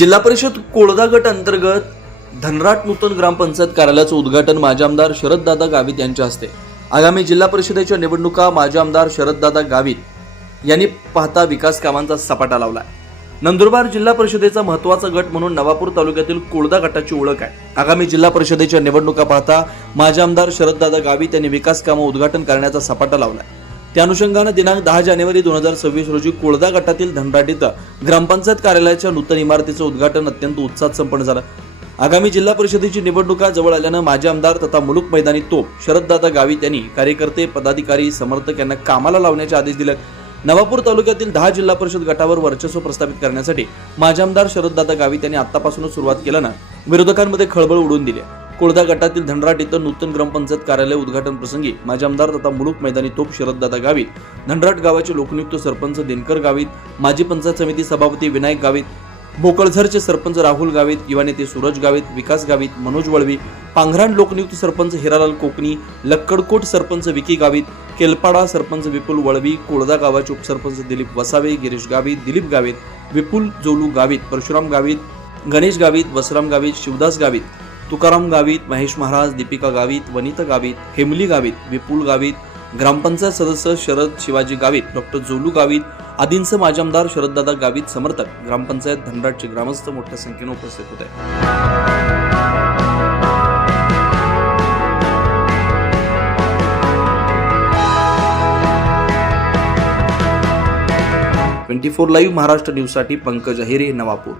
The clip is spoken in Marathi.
जिल्हा परिषद कोळदा गट अंतर्गत धनराट नूतन ग्रामपंचायत कार्यालयाचं उद्घाटन माजी आमदार शरददादा गावित यांच्या हस्ते। आगामी जिल्हा परिषदेच्या निवडणुका माजी आमदार शरददादा गावित यांनी पाहता विकास कामांचा सपाटा लावला। नंदुरबार जिल्हा परिषदेचा महत्त्वाचा गट म्हणून नवापूर तालुक्यातील कोळदा गटाची ओळख आहे। आगामी जिल्हा परिषदेच्या निवडणुका पाहता माजी आमदार शरददादा गावित यांनी विकास कामं उद्घाटन करण्याचा सपाटा लावला। त्या अनुषंगाने दिनांक 10 जानेवारी 2026 रोजी कोळदा गटातील धनराट इथं ग्रामपंचायत कार्यालयाच्या नूतन इमारतीचं उद्घाटन अत्यंत उत्साहात संपन्न झालं। आगामी जिल्हा परिषदेची निवडणुका जवळ आल्यानं माजी आमदार तथा मुलुक मैदानी तोप शरददादा गावित यांनी कार्यकर्ते, पदाधिकारी, समर्थक यांना कामाला लावण्याचे आदेश दिले। नवापूर तालुक्यातील 10 जिल्हा परिषद गटावर वर्चस्व प्रस्थापित करण्यासाठी माजी आमदार शरददादा गावित यांनी आतापासूनच सुरुवात केल्यानं विरोधकांमध्ये खळबळ उडवून दिली। कोळदा गटातील धनराट इथं नूतन ग्रामपंचायत कार्यालय उद्घाटन प्रसंगी माजी आमदार तथा मुलुक मैदानी तोप शरददादा गावित, धनराट गावाचे लोकनियुक्त सरपंच दिनकर गावित, माजी पंचायत समिती सभापती विनायक गावित, भोकळझरचे सरपंच राहुल गावित, युवा नेते सूरज गावित, विकास गावित, मनोज वळवी, पांघराण लोकनियुक्त सरपंच हिरालाल कोकणी, लक्कडकोट सरपंच विकी गावित, केलपाडा सरपंच विपुल वळवी, कोळदा गावाचे उपसरपंच दिलीप वसावे, गिरीश गावित, दिलीप गावित, विपुल जोलू गावित, परशुराम गावित, गणेश गावित, वसराम गावित, शिवदास गावित, तुकाराम गावित, महेश महाराज, दीपिका गावित, वनिता गावित, हेमली गावित, विपुल गावित, ग्रामपंचायत सदस्य शरद शिवाजी गावित, डॉक्टर जोलू गावित आदींसह माजी आमदार शरददादा गावित समर्थक, ग्रामपंचायत धनराटचे ग्रामस्थ मोठ्या संख्येने उपस्थित होते। 24 लाईव्ह महाराष्ट्र न्यूजसाठी पंकज अहिरे, नवापूर।